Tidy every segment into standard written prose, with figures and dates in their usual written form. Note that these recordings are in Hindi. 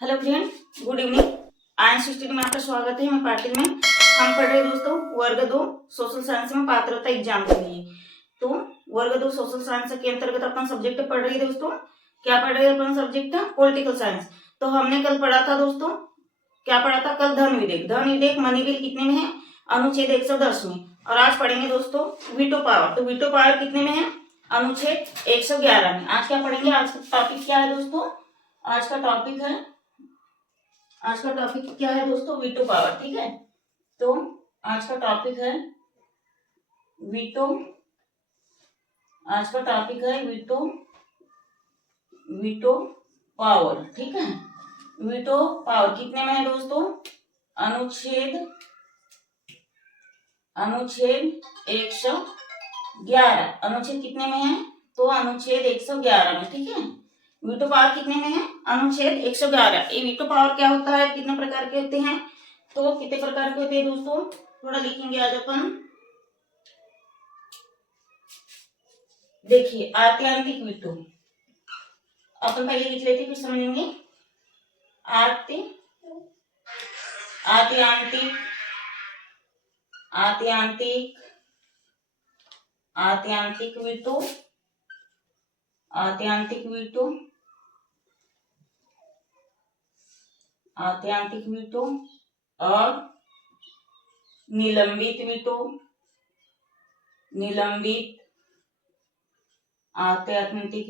Hello friend, good evening. Ion system में आपका स्वागत है। मैं पाटिल में हम पढ़ रहे दोस्तों वर्ग 2 सोशल साइंस में पात्रता एग्जाम के लिए। तो वर्ग 2 सोशल साइंस के अंतर्गत अपन सब्जेक्ट पढ़ रहे हैं दोस्तों। क्या पढ़ रहे हैं अपन सब्जेक्ट? Political science. तो हमने कल पढ़ा था दोस्तों, क्या पढ़ा था कल? धन विधेयक। धन विधेयक मनी बिल कितने में है? अनुच्छेद 110 में। और आज पढ़ेंगे दोस्तों वीटो पावर। तो वीटो पावर कितने में है? अनुच्छेद 111 में। आज क्या पढ़ेंगे? आज का टॉपिक क्या है दोस्तों? आज का टॉपिक क्या है दोस्तों? Veto power. ठीक है, तो आज का टॉपिक है वीटो। आज का टॉपिक है वीटो पावर। ठीक है, वीटो पावर कितने में है दोस्तों? अनुच्छेद 111। अनुच्छेद कितने में है? तो अनुच्छेद 111 में। ठीक है, वीटो पावर कितने में है? अनुच्छेद 111। ये वीटो पावर क्या होता है, कितने प्रकार के होते हैं? तो कितने प्रकार के होते हैं दोस्तों? थोड़ा लिखेंगे आज अपन। देखिए, आत्यांतिक वीटो अपन पहले लिख लेते फिर समझेंगे। आत्यांतिक वीटो और निलंबित वीटो। आत्यांतिक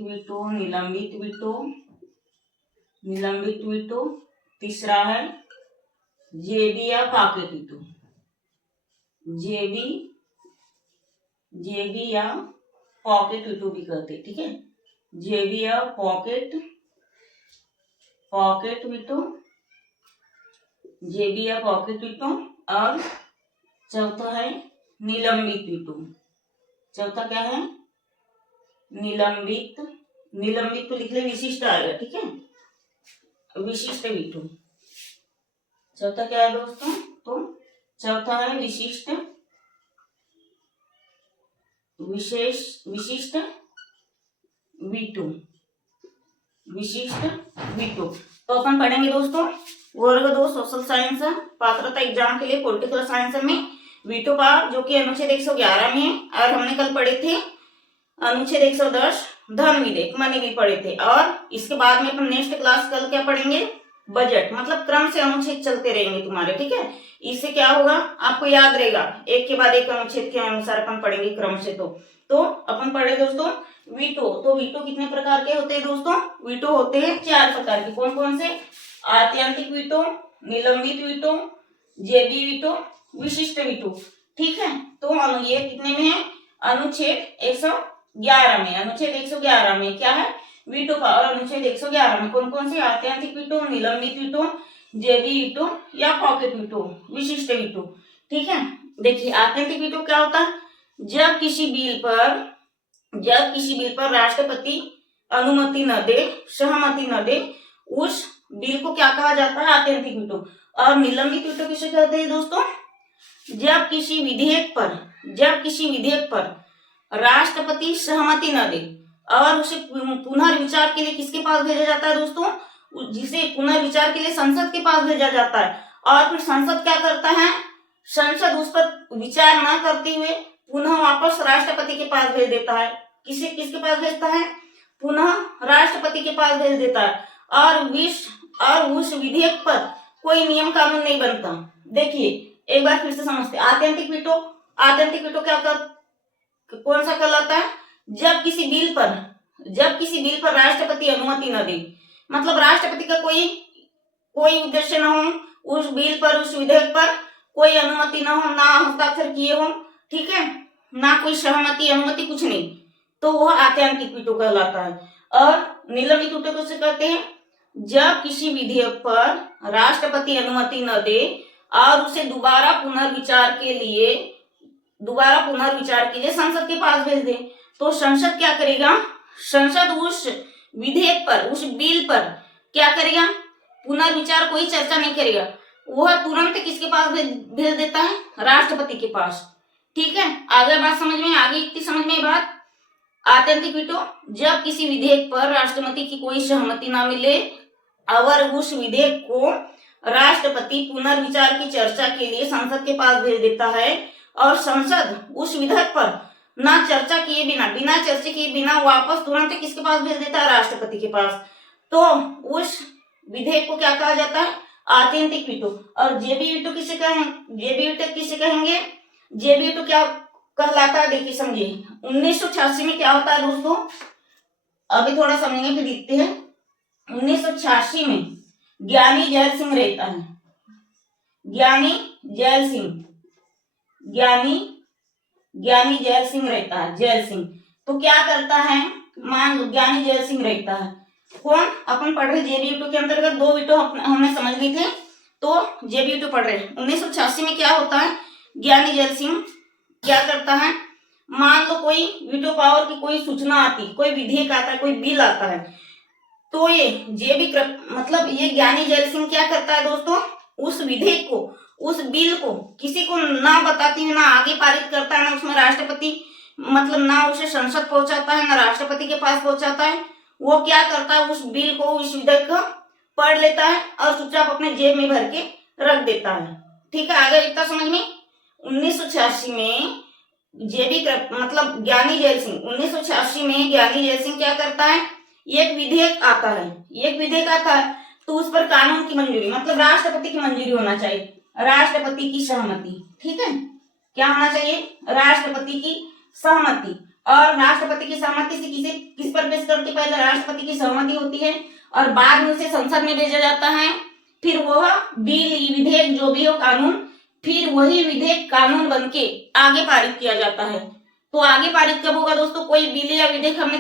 निलंबित वीटो। तीसरा है जेबी या पॉकेट वीटो। जेबी या पॉकेट वीटो भी कहते हैं। ठीक है, जेबी या पॉकेट वीटो। और चौथा है निलंबित वीटो। चौथा क्या है? निलंबित तो लिख ले, विशिष्ट आएगा। ठीक है, विशिष्ट वीटो। चौथा क्या है दोस्तों? तो चौथा है विशिष्ट वीटो। तो अपन पढ़ेंगे दोस्तों वर्ग 2 सोशल साइंस पात्रता एग्जाम के लिए पॉलिटिकल साइंस में वीटो पावर, जो कि अनुच्छेद 111 में है। और हमने कल पढ़े थे अनुच्छेद 110 धन विधेयक मनी बिल पढ़े थे। और इसके बाद में अपन नेक्स्ट क्लास कल क्या पढ़ेंगे? बजट। मतलब क्रम से अनुच्छेद चलते रहेंगे तुम्हारे। ठीक है, इससे क्या होगा, आपको याद रहेगा, एक के बाद एक अनुच्छेद के अनुसार अपन पढ़ेंगे क्रम से। तो अपन पढ़े दोस्तों वीटो। तो वीटो कितने प्रकार के होते हैं दोस्तों? वीटो होते हैं 4 प्रकार के। कौन कौन से? आत्यांतिक वीटो, निलंबित वीटो, जेबी वीटो, विशिष्ट वीटो। ठीक है, तो ये कितने में है? अनुच्छेद 111 में। अनुच्छेद 111 में क्या है? Veto power. अनुच्छेद 111 में कौन कौन से? आत्यांतिक वीटो, निलंबित वीटो, जेबी वीटो या पॉकेट वीटो, विशिष्ट वीटो। ठीक है, देखिए आत्यांतिक वीटो क्या होता है? जब किसी बिल पर राष्ट्रपति अनुमति न दे, सहमति न दे, उस बिल को क्या कहा जाता है? आत्यांतिक वीटो। और निलंबित वीटो किसे कहते हैं दोस्तों? जब किसी विधेयक पर राष्ट्रपति सहमति न दे और उसे पुनर्विचार के लिए किसके पास भेजा जाता है दोस्तों? जिसे पुनर्विचार के लिए संसद के पास भेजा जाता है। और फिर संसद क्या करता है? संसद उस पर विचार न करते हुए पुनः वापस राष्ट्रपति के पास भेज देता है। किसके पास भेजता है? पुनः राष्ट्रपति के पास भेज देता है। और उस विधेयक पर कोई नियम कानून नहीं बनता। देखिए एक बार फिर से समझते। आत्यांतिक वीटो कौन सा कहलाता है? जब किसी बिल पर राष्ट्रपति अनुमति न दे, मतलब राष्ट्रपति का कोई उद्देश्य न हो, उस बिल पर, उस विधेयक पर कोई अनुमति न हो, ना हस्ताक्षर किए हो, ठीक है, ना कोई सहमति अनुमति, कुछ नहीं, तो वह आत्यांतिक वीटो कहलाता है। और निलंबित वीटो किसे कहते हैं? जब किसी विधेयक पर राष्ट्रपति अनुमति न दे और उसे दोबारा पुनर्विचार के लिए संसद के पास भेज दे, तो संसद क्या करेगा? संसद उस विधेयक पर, उस बिल पर क्या करेगा? पुनर्विचार, कोई चर्चा नहीं करेगा, वह तुरंत किसके पास भेज देता है? राष्ट्रपति के पास। ठीक है, आगे बात समझ में आ गई? इतनी समझ में बात? आत्यंतिक वीटो, जब किसी विधेयक पर राष्ट्रपति की कोई सहमति ना मिले और उस विधेयक को राष्ट्रपति पुनर्विचार की चर्चा के लिए संसद के पास भेज देता है और संसद उस विधेयक पर ना चर्चा किए बिना चर्चा किए बिना वापस तुरंत किसके पास भेज देता है, राष्ट्रपति के पास। तो उस विधेयक को क्या कहा जाता है, आत्यंतिक वीटो। और जेबी वीटो किसे कहेंगे, जेबी वीटो क्या कहलाता है, देखिए समझिए। 1986 में क्या होता है दोस्तों, अभी थोड़ा समझेंगे फिर देखते हैं। 1986 में ज्ञानी जैल सिंह रहता है, ज्ञानी जैल सिंह रहता है, जैल सिंह। तो क्या करता है, मान लो ज्ञानी जैल सिंह रहता है, कौन, अपन पढ़ रहे जेबी वीटो के अंतर्गत 2 वीटो हमने समझ ली थे, तो जेबी वीटो पढ़ रहे हैं। 1986 में क्या होता है, ज्ञानी जैल सिंह क्या करता है, मान लो कोई वीटो पावर की कोई सूचना आती, कोई विधेयक आता है, कोई बिल आता है, तो ये मतलब ये ज्ञानी जैल सिंह क्या करता है दोस्तों, उस विधेयक को, उस बिल को किसी को ना बताती हुई ना आगे पारित करता है, ना उसमें राष्ट्रपति मतलब ना उसे संसद पहुंचाता है, ना राष्ट्रपति के पास पहुंचाता है। वो क्या करता है, उस बिल को, उस विधेयक को पढ़ लेता है और चुपचाप अपने जेब में भर के रख देता है। ठीक है, आगे इतना समझ में। 1986 में मतलब ज्ञानी जैल सिंह, 1986 में ज्ञानी जैल सिंह क्या करता है, एक विधेयक आता है, तो उस पर कानून की मंजूरी, मतलब राष्ट्रपति की मंजूरी होना चाहिए, राष्ट्रपति की सहमति। ठीक है, क्या होना चाहिए, राष्ट्रपति की सहमति। और राष्ट्रपति की सहमति से किस पर पेश करके पहले राष्ट्रपति की सहमति होती है और बाद में उसे संसद में भेजा जाता है। फिर वह बिल, विधेयक जो भी हो, कानून, फिर वही विधेयक कानून बनके आगे पारित किया जाता है। तो आगे पारित कब होगा दोस्तों, कोई बिल या विधेयक हमने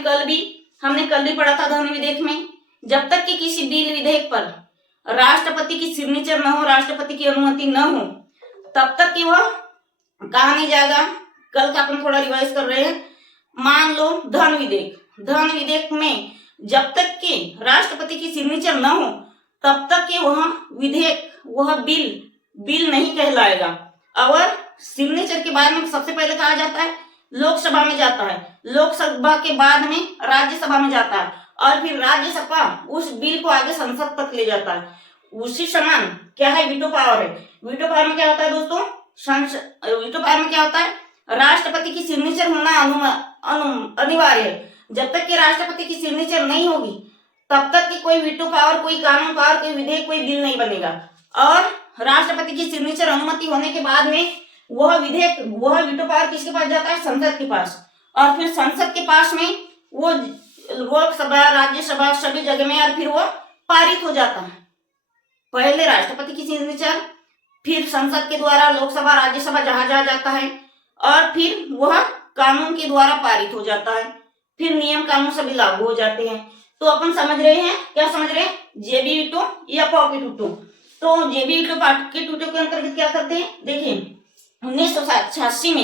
कल भी पढ़ा था धन विधेयक में, जब तक कि किसी बिल विधेयक पर राष्ट्रपति की सिग्नेचर न हो, राष्ट्रपति की अनुमति न हो, तब तक कि वह कहा नहीं जाएगा। कल का अपन थोड़ा रिवाइज कर रहे हैं। मान लो धन विधेयक में जब तक कि राष्ट्रपति की सिग्नेचर न हो, तब तक कि वह विधेयक, वह बिल नहीं कहलाएगा। और सिग्नेचर के बाद में सबसे पहले कहा जाता है लोकसभा में जाता है, लोकसभा के बाद में राज्यसभा में जाता है, और फिर राज्यसभा उस बिल को आगे संसद तक ले जाता है। उसी समान क्या है, वीटो पावर है। वीटो पावर में क्या होता है दोस्तों, वीटो पावर में क्या होता है, राष्ट्रपति की सिग्नेचर होना अनिवार्य है। जब तक कि राष्ट्रपति की सिग्नेचर नहीं होगी, तब तक कि कोई वीटो पावर, कोई कानून पावर, कोई विधेयक, कोई बिल नहीं बनेगा। और राष्ट्रपति की सिग्नेचर, अनुमति होने के बाद में वह विधेयक, वह वीटो पावर किसके पास जाता है, संसद के पास। और फिर संसद के पास में वो लोकसभा, राज्यसभा, सभी जगह में, और फिर वो पारित हो जाता है। पहले राष्ट्रपति की सिग्नेचर, फिर संसद के द्वारा लोकसभा, राज्यसभा, जहां जाता है, और फिर वह कानून के द्वारा पारित हो जाता है। फिर नियम कानून सभी लागू हो जाते हैं। तो अपन समझ रहे हैं, क्या समझ रहे हैं, जेबी वीटो या पॉकेट वीटो। तो जेबी वीटो, पॉकेट वीटो के अंतर्गत क्या करते हैं, देखिए 1986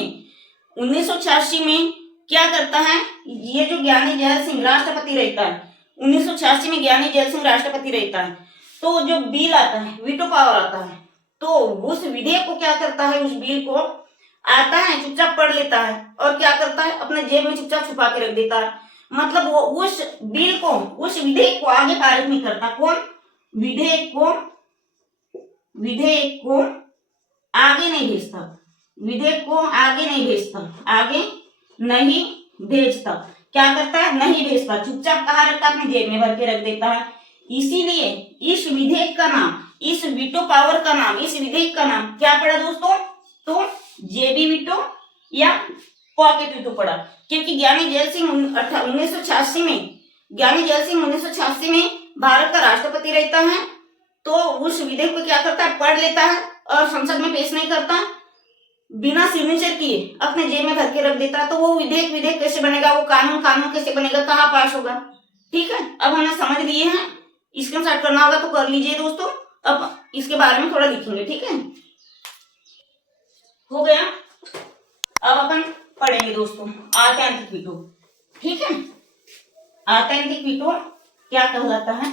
में क्या करता है, ये जो ज्ञानी जैल सिंह राष्ट्रपति रहता है, 1986 में ज्ञानी जैल सिंह राष्ट्रपति रहता है। तो जो बिल आता है, वीटो पावर आता है, तो उस विधेयक को क्या करता है, उस बिल को आता है, चुपचाप पढ़ लेता है और क्या करता है, अपने जेब में चुपचाप छुपा के रख देता है। मतलब वो उस बिल को, उस विधेयक को आगे पारित नहीं करता। कौन, विधेयक को आगे नहीं भेजता, विधेयक को आगे नहीं भेजता। क्या करता है, नहीं भेजता, चुपचाप कहाँ रखता है, अपने जेब में भर के रख देता है। इसीलिए इस विधेयक का नाम, इस वीटो पावर का नाम, इस विधेयक का नाम क्या पड़ा दोस्तों, तो जेबी वीटो या पॉकेट वीटो पड़ा। क्योंकि ज्ञानी जैल सिंह 1986 में भारत का राष्ट्रपति रहता है, तो उस विधेयक को क्या करता है, पढ़ लेता है और संसद में पेश नहीं करता, बिना सिग्नेचर किए अपने जेब में भर के रख देता है। तो वो विधेयक कैसे बनेगा, वो कानून कैसे बनेगा, कहाँ पास होगा। ठीक है, अब हमने समझ लिए हैं, स्क्रीनशॉट करना होगा तो कर लीजिए दोस्तों। अब इसके बारे में थोड़ा लिखेंगे, ठीक है, हो गया। अब अपन पढ़ेंगे दोस्तों आत्यंतिक वीटो। ठीक है, आत्यंतिक वीटो क्या कहलाता है,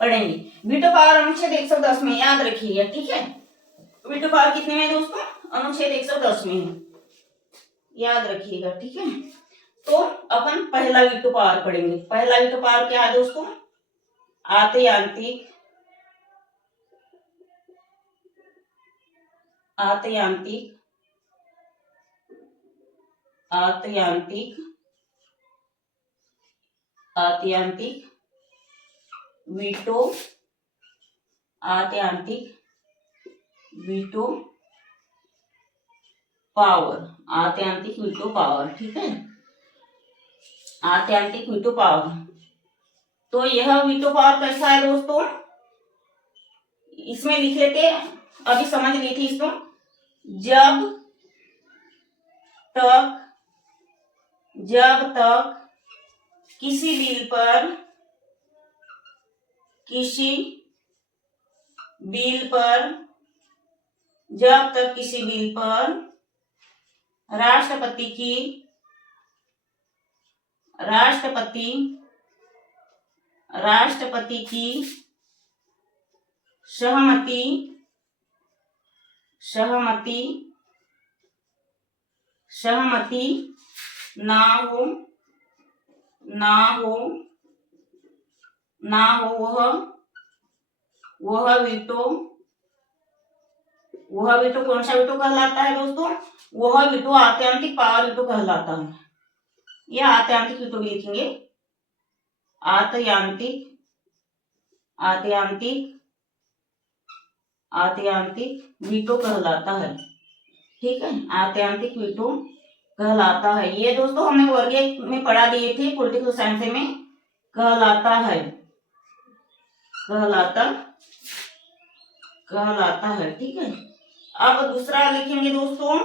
पढ़ेंगे। वीटो पावर अनुच्छेद 110 में, याद रखिएगा। ठीक है, वीटो पावर कितने में दोस्तों, अनुच्छेद 110 में है, याद रखिएगा। ठीक है, तो अपन पहला वीटो पावर पढ़ेंगे। पहला वीटो पावर क्या है दोस्तों, आत्यंतिक आत्यांतिक आत्यांतिक आत्यांतिक वीटो आत्यांतिक वीटो पावर, आत्यांतिक वीटो पावर, ठीक है, आत्यांतिक वीटो पावर। तो यह वीटो पावर कैसा है दोस्तों, इसमें लिख लेते, अभी समझ ली थी इसको। जब तक किसी बिल पर जब तक किसी बिल पर राष्ट्रपति की सहमति ना हो वह वीटो कौन सा वीटो कहलाता है दोस्तों, वह वीटो आत्यांतिक पावर वीटो कहलाता है। यह आत्यांतिक वीटो भी लिखेंगे, आत्यांतिक वीटो कहलाता है, ठीक है, आत्यांतिक वीटो कहलाता है। ये दोस्तों हमने वर्ग एक में पढ़ा दिए थे, पॉलिटिकल साइंस में कहलाता है, ठीक है। अब दूसरा लिखेंगे दोस्तों,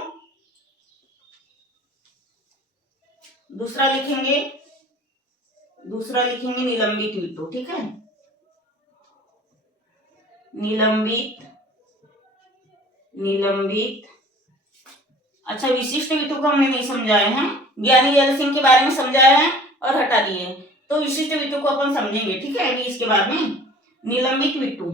दूसरा लिखेंगे निलंबित वीटो, ठीक है, निलंबित। अच्छा, विशिष्ट वीटो को हमने नहीं समझाए हैं, ज्ञानी जैल सिंह के बारे में समझाया है और हटा दिए, तो विशिष्ट वीटो को अपन समझेंगे, ठीक है, अभी इसके बाद में। निलंबित वीटो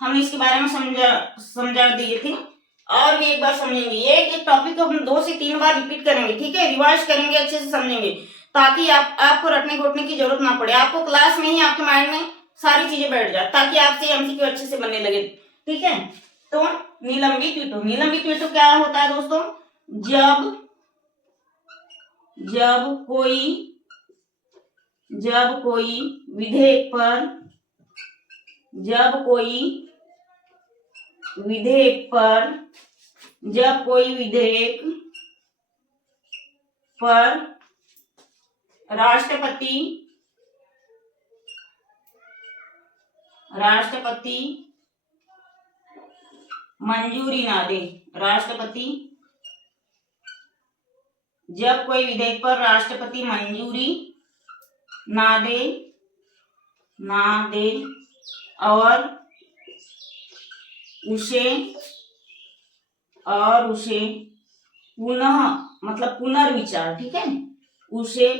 हमने इसके बारे में समझा दिए थे, और भी एक बार समझेंगे। एक टॉपिक को हम 2 से 3 बार रिपीट करेंगे, ठीक है, रिवाइज करेंगे, अच्छे से समझेंगे, ताकि आपको रटने घोटने की जरूरत ना पड़े, आपको क्लास में ही आपके माइंड में सारी चीजें बैठ जाए, ताकि आपसे एमसीक्यू अच्छे से बनने लगे, ठीक है। तो निलंबित वीटो क्या होता है दोस्तों, जब कोई विधेयक पर राष्ट्रपति मंजूरी ना दे, जब कोई विधेयक पर राष्ट्रपति मंजूरी ना दे और उसे पुनः मतलब पुनर्विचार, ठीक है, उसे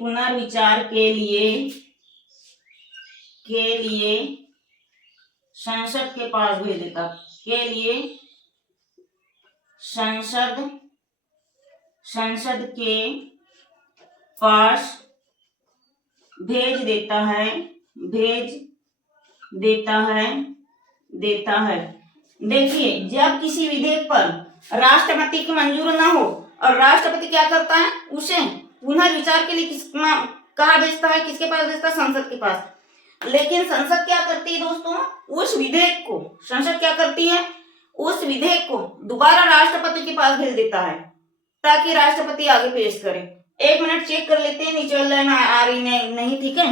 पुनर्विचार के लिए संसद के पास भेज देता, संसद के पास भेज देता है। देखिए, जब किसी विधेयक पर राष्ट्रपति की मंजूरी ना हो और राष्ट्रपति क्या करता है, उसे पुनर्विचार के लिए कहाँ भेजता है, किसके पास भेजता है, संसद के पास। लेकिन संसद क्या करती है दोस्तों, उस विधेयक को दोबारा राष्ट्रपति के पास भेज देता है, ताकि राष्ट्रपति आगे पेश करे। 1 मिनट चेक कर लेते हैं, नीचे वाली लाइन आ रही नहीं, ठीक है,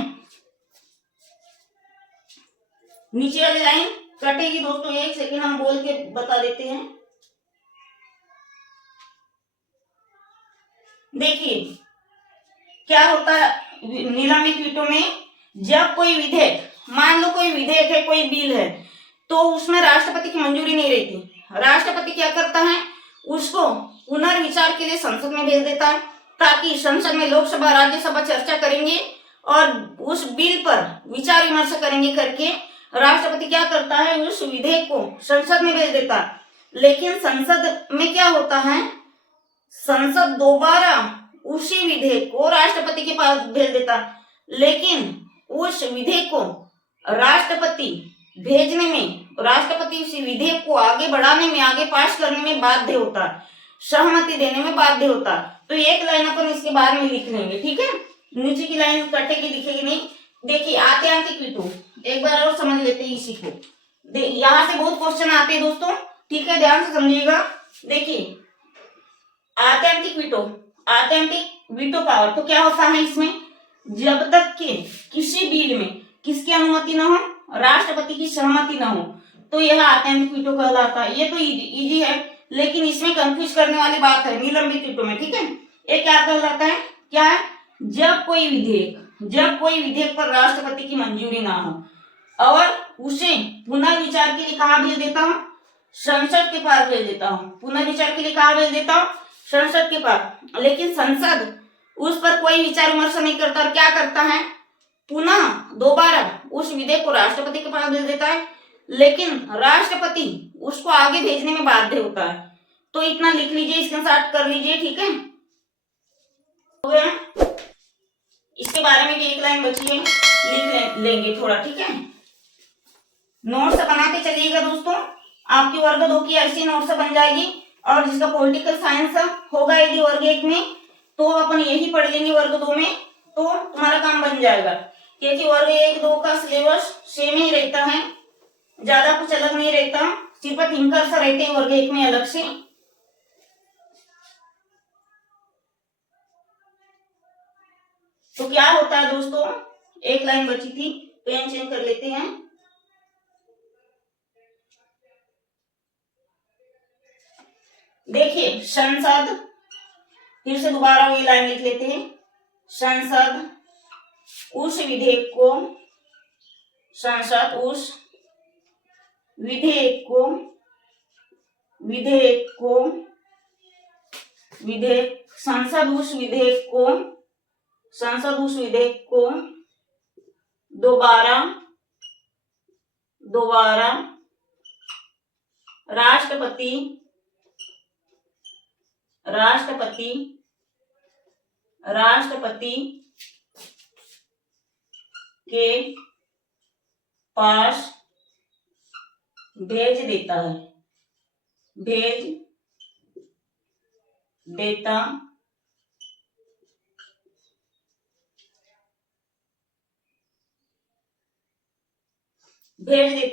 नीचे वाली लाइन कटेगी दोस्तों, 1 सेकंड हम बोल के बता देते हैं। देखिए क्या होता है निलंबित वीटो में, जब कोई विधेयक, मान लो कोई विधेयक है, कोई बिल है, तो उसमें राष्ट्रपति की मंजूरी नहीं रहती, राष्ट्रपति क्या करता है, उसको पुनर्विचार के लिए संसद में भेज देता है, ताकि संसद में लोकसभा राज्यसभा चर्चा करेंगे और उस बिल पर विचार विमर्श करेंगे करके राष्ट्रपति क्या करता है, उस विधेयक को संसद में भेज देता है। लेकिन संसद में क्या होता है, संसद दोबारा उसी विधेयक को राष्ट्रपति के पास भेज देता है। लेकिन उस विधेयक को राष्ट्रपति भेजने में, राष्ट्रपति उस विधेयक को आगे बढ़ाने में, आगे पास करने में बाध्य होता है, सहमति देने में बाध्य होता है। तो एक लाइन अपन इसके बाद में लिख लेंगे, ठीक है, नीचे की लाइन कटेगी दिखेगी नहीं। देखिए आत्यांतिक वीटो, एक बार और समझ लेते हैं इसी को। यहाँ से बहुत क्वेश्चन आते हैं दोस्तों, ठीक है, ध्यान से समझिएगा। देखिए आत्यांतिक वीटो, आत्यांतिक वीटो पावर तो क्या होता है इसमें, जब तक कि किसी बिल में किसकी अनुमति न हो, राष्ट्रपति की सहमति न हो, तो यह आत्यांतिक वीटो कहलाता है। ये तो इजी है, लेकिन इसमें कंफ्यूज करने वाली बात है निलंबित वीटो में, ठीक है। ये क्या कहलाता है, क्या है, जब कोई विधेयक पर राष्ट्रपति की मंजूरी ना हो और उसे पुनर्विचार के लिए कहाँ भेज देता हूँ, संसद के पास भेज देता हूँ। पुनर्विचार के लिए कहाँ भेज देता हूँ, संसद के पास। लेकिन संसद उस पर कोई विचार विमर्श नहीं करता और क्या करता है, पुनः दोबारा उस विधेयक को राष्ट्रपति के पास भेज देता है, लेकिन राष्ट्रपति उसको आगे भेजने में बाध्य होता है। तो इतना लिख लीजिए, स्क्रीनशॉट कर लीजिए, ठीक है, हो गया। इसके बारे में भी एक लाइन बची है, लिख लेंगे थोड़ा, ठीक है। नोट्स बनाते चलिएगा दोस्तों, आपकी वर्ग 2 की ऐसी नोट्स बन जाएगी। और जिसका पॉलिटिकल साइंस होगा यदि वर्ग 1 में, तो अपन यही पढ़ लेंगे वर्ग 2 में, तो तुम्हारा काम बन जाएगा। क्योंकि वर्ग 1-2 का सिलेबस सेम ही रहता है, ज्यादा कुछ अलग नहीं रहता, सिर्फ थिंकर सा रहते हैं वर्ग 1 में अलग से। तो क्या होता है दोस्तों, एक लाइन बची थी, पेन चेंज कर लेते हैं। देखिए संसद, फिर से दोबारा ये लाइन लिख लेते हैं, संसद उस विधेयक को, संसद उस विधेयक को, संसद उस विधेयक को दोबारा राष्ट्रपति के पास भेज देता है, भेज देता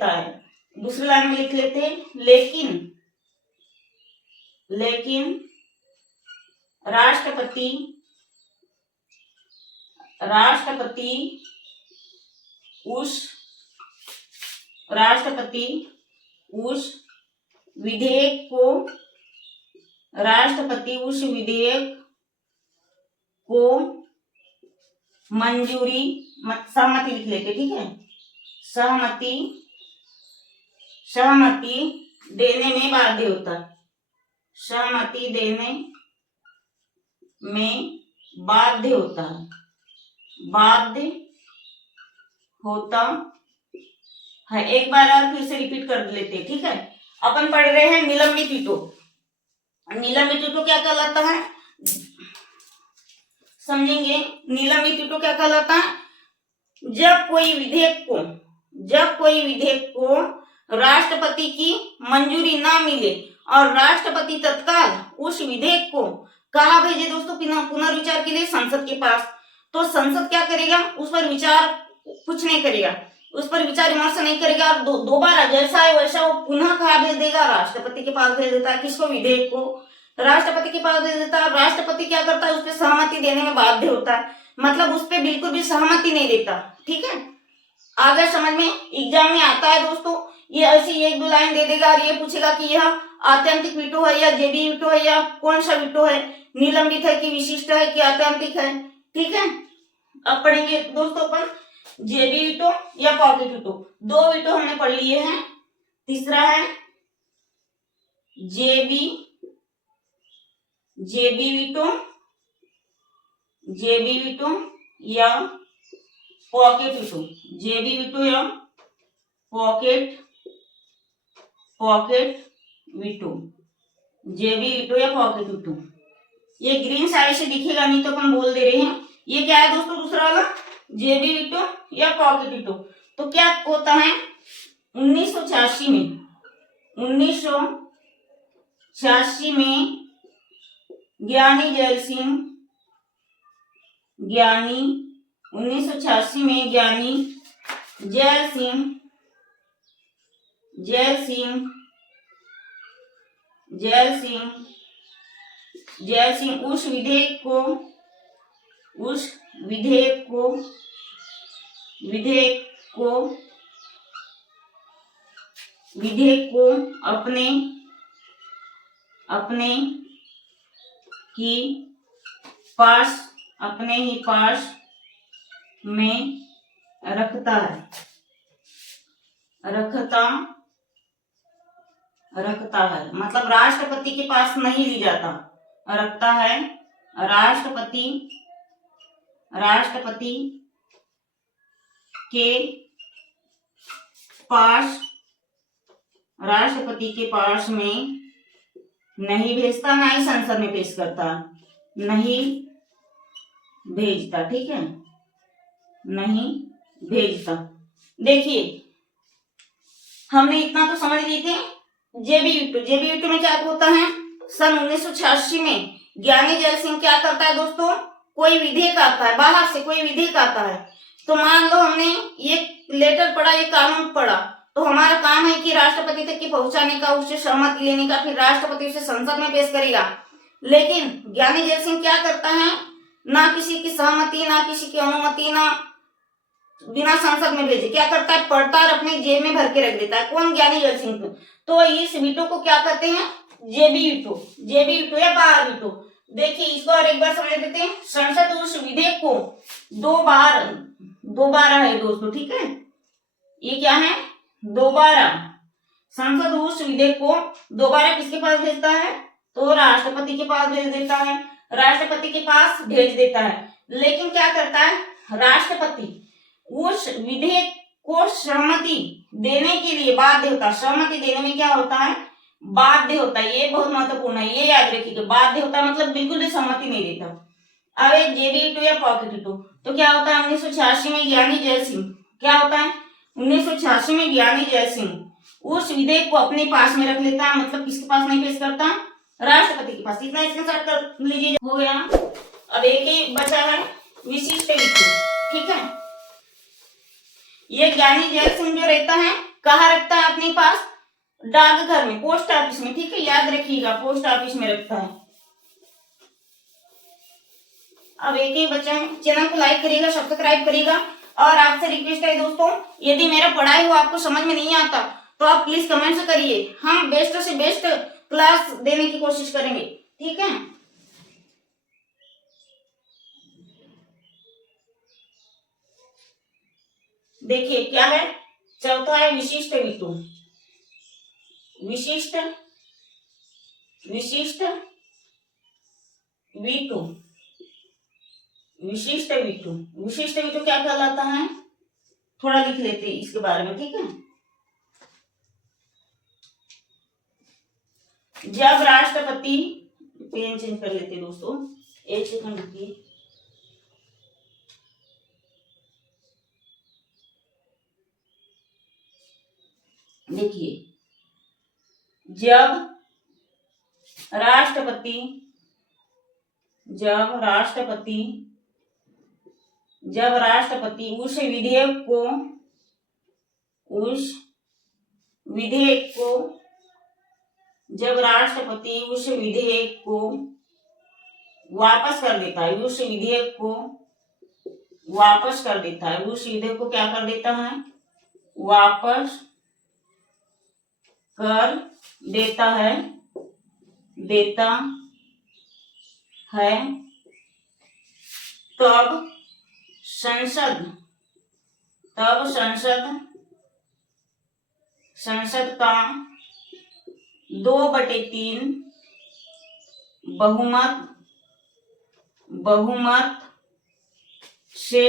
है। दूसरी लाइन में लिख लेते हैं, लेकिन राष्ट्रपति उस विधेयक को मंजूरी, सहमति लिख लेते, ठीक है, सहमति देने में बाध्य होता है, सहमति देने में बाध्य होता है। एक बार और फिर से रिपीट कर लेते, ठीक है। अपन पढ़ रहे हैं निलंबित वीटो। निलंबित वीटो क्या कहलाता है, समझेंगे। निलंबित वीटो क्या कहलाता है, जब कोई विधेयक को राष्ट्रपति की मंजूरी ना मिले और राष्ट्रपति तत्काल उस विधेयक को कहाँ भेजे दोस्तों, पुनर्विचार के लिए संसद के पास। तो संसद क्या करेगा, उस पर विचार कुछ नहीं करेगा, उस पर विचार विमर्श नहीं करेगा, दोबारा जैसा है वैसा वो पुनः कहाँ भेज देगा, राष्ट्रपति के पास भेज देता है। किसको, विधेयक को राष्ट्रपति के पास भेज देता है। राष्ट्रपति क्या करता है, उस पर सहमति देने में बाध्य होता है, मतलब उस पर बिल्कुल भी सहमति नहीं देता, ठीक है। आगे समझ में, एग्जाम में आता है दोस्तों, ये ऐसी 1-2 लाइन दे देगा और ये पूछेगा कि यह आत्यांतिक वीटो है या जेबी वीटो है या कौन सा वीटो है, निलंबित है कि विशिष्ट है कि आत्यांतिक है, ठीक है। अब पढ़ेंगे दोस्तों अपन जेबी वीटो या पॉकेट वीटो। 2 वीटो हमने पढ़ लिए हैं, तीसरा है जेबी वीटो या पॉकेट वीटो, जेबी वीटो या पॉकेट वीटो, जेबी वीटो या पॉकेट वीटो। ये ग्रीन साइड से दिखेगा नहीं तो अपन बोल दे रहे हैं। ये क्या है दोस्तों, दूसरा वाला जेबी वीटो या पॉकेट वीटो। तो क्या होता है 1986 में 1986 में ज्ञानी जैल सिंह 1986 में ज्ञानी जैल सिंह उस विधेयक को अपने ही पास में रखता है, मतलब राष्ट्रपति के पास नहीं ले जाता, रखता है। राष्ट्रपति के पास में नहीं भेजता, ना ही संसद में पेश करता, नहीं भेजता। ठीक है, नहीं भेजता। देखिए हमने इतना तो समझ लिए थे। जेबी वीटो में क्या होता है, सन 1986 में ज्ञानी जैल सिंह क्या करता है दोस्तों, कोई विधेयक आता है, बाहर से कोई विधेयक आता है। तो मान लो हमने ये लेटर पढ़ा, ये कानून पढ़ा, तो हमारा काम है कि राष्ट्रपति तक की पहुंचाने का, उससे सहमति लेने का, फिर राष्ट्रपति उसे संसद में पेश करेगा। लेकिन ज्ञानी जैल सिंह क्या करता है, ना किसी की सहमति, ना किसी की अनुमति, ना बिना संसद में भेजे क्या करता है, पढ़ता और अपनी जेब में भर के रख देता है। कौन, ज्ञानी जैल सिंह। तो इस वीटो को क्या कहते हैं, जेबी वीटो या बाहर वीटो। देखिए इसको और एक बार समझ देते हैं। संसद उस विधेयक को दोबारा है दोस्तों, ठीक है, ये क्या है, दोबारा। संसद उस विधेयक को दोबारा किसके पास भेजता है, तो राष्ट्रपति के पास भेज देता है, राष्ट्रपति के पास भेज देता है। लेकिन क्या करता है, राष्ट्रपति उस विधेयक को सहमति देने के लिए बाध्य होता है। सहमति देने में क्या होता है, बाध्य होता है। ये बहुत महत्वपूर्ण है, ये याद रखिएगा। बाध्य होता है मतलब बिल्कुल भी सहमति नहीं देता। अब एक जेबी वीटो या पॉकेट वीटो, तो क्या होता है 1986 में ज्ञानी जैल सिंह, क्या होता है 1986 में ज्ञानी जैल सिंह उस विधेयक को अपने पास में रख लेता है, मतलब किसके पास नहीं पेश करता, राष्ट्रपति के पास। इतना स्क्रीनशॉट कर लीजिए, हो गया। अब एक ही बचा है विशिष्ट वीटो, ठीक है। ये ज्ञानी जैल सिंह जो रहता है कहाँ रखता है, अपने पास डाकघर में, पोस्ट ऑफिस में, ठीक है, याद रखिएगा, पोस्ट ऑफिस में रखता है। अब एक ही बचा है। चैनल को लाइक करिएगा, सब्सक्राइब करिएगा, और आपसे रिक्वेस्ट है दोस्तों, यदि मेरा पढ़ाई हुआ आपको समझ में नहीं आता तो आप प्लीज कमेंट करिए, हम बेस्ट से बेस्ट क्लास देने की कोशिश करेंगे, ठीक है। देखिए क्या है, चौथा है विशिष्ट वीटो। विशिष्ट वीटो क्या कहलाता है, थोड़ा लिख लेते हैं इसके बारे में, ठीक है। जब राष्ट्रपति, पेन चेंज कर लेते दोस्तों, एक सेकंड रुकिए। देखिए जब राष्ट्रपति उस विधेयक को वापस कर देता है, उस विधेयक को क्या कर देता है, वापस कर देता है तब संसद का 2/3 बहुमत से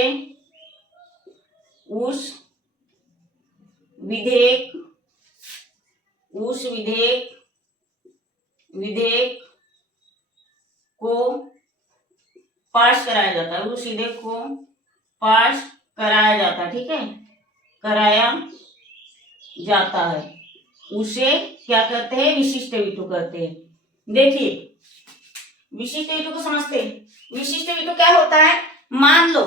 उस विधेयक को पास कराया जाता है, उस विधेयक को पास कराया जाता है, ठीक है, कराया जाता है, उसे क्या कहते हैं, विशिष्ट वीटो कहते हैं। देखिए विशिष्ट वीटो को समझते हैं। विशिष्ट वीटो क्या होता है, मान लो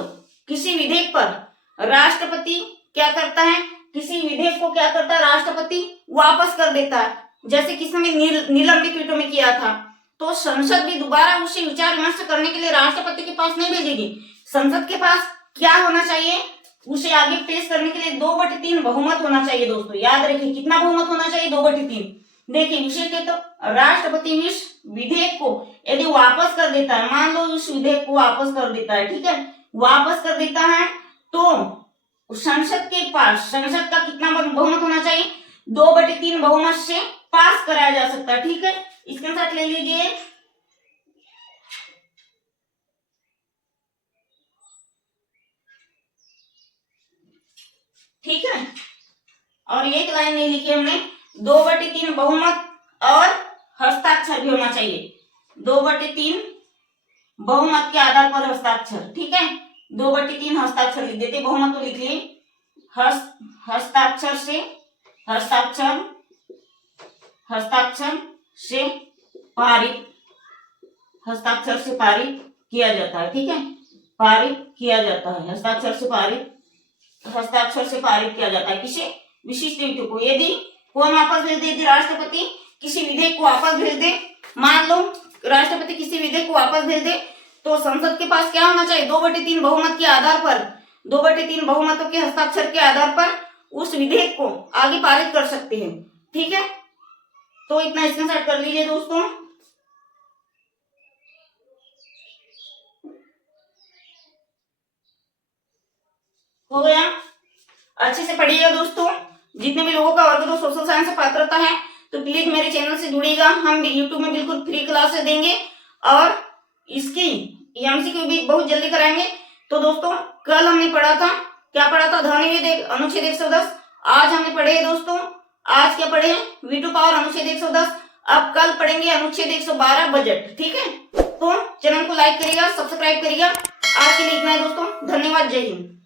किसी विधेयक पर राष्ट्रपति क्या करता है, किसी विधेयक को क्या करता है, राष्ट्रपति वापस कर देता है, जैसे किसी ने निलंबित वीटो में किया था, तो संसद भी दोबारा उसे विचार विमर्श करने के लिए राष्ट्रपति के पास नहीं भेजेगी। संसद के पास क्या होना चाहिए, उसे आगे पेश करने के लिए 2/3 बहुमत होना चाहिए। दोस्तों याद रखिए कितना बहुमत होना चाहिए, 2/3। देखिए विषय के तो राष्ट्रपति इस विधेयक को यदि वापस कर देता है, मान लो उस विधेयक को वापस कर देता है, ठीक है, वापस कर देता है, तो संसद के पास संसद का कितना बहुमत होना चाहिए, 2/3 बहुमत से पास कराया जा सकता है, ठीक है, इसके साथ ले लीजिए। ठीक है, और एक लाइन नहीं लिखी हमने, 2/3 बहुमत और हस्ताक्षर भी होना चाहिए, 2/3 बहुमत के आधार पर हस्ताक्षर, ठीक है, 2/3 हस्ताक्षर लिख देते, बहुमत तो लिख लिए, हस्ताक्षर से पारित, हस्ताक्षर से पारित किया जाता है, ठीक है, पारित किया जाता है, हस्ताक्षर से पारित किया जाता है, किसे, विशिष्ट वीटो को। यदि कौन वापस भेज दे, राष्ट्रपति किसी विधेयक को वापस भेज दे, मान लो राष्ट्रपति किसी विधेयक को वापस भेज दे, तो संसद के पास क्या होना चाहिए, 2/3 बहुमत के आधार पर, 2/3 बहुमतों के हस्ताक्षर के आधार पर उस विधेयक को आगे पारित कर सकते हैं, ठीक है। तो इतना स्क्रीनशॉट कर लीजिए दोस्तों। हो गया, अच्छे से पढ़िएगा दोस्तों। जितने भी लोगों का वर्ग 2 सोशल साइंस से पात्रता है तो प्लीज मेरे चैनल से जुड़िएगा, हम यूट्यूब में बिल्कुल फ्री क्लासेस देंगे और इसकी एमसीक्यू भी बहुत जल्दी कराएंगे। तो दोस्तों कल हमने पढ़ा था, क्या पढ़ा था, ध्वनिवेद अनुच्छेद 110। आज हमने पढ़े दोस्तों, आज क्या पढ़े, वीटो पावर अनुच्छेद 110। अब कल पढ़ेंगे अनुच्छेद 112 बजट, ठीक है। तो चैनल को लाइक करिएगा, सब्सक्राइब करिएगा। आज के लिए इतना है दोस्तों, धन्यवाद, जय हिंद।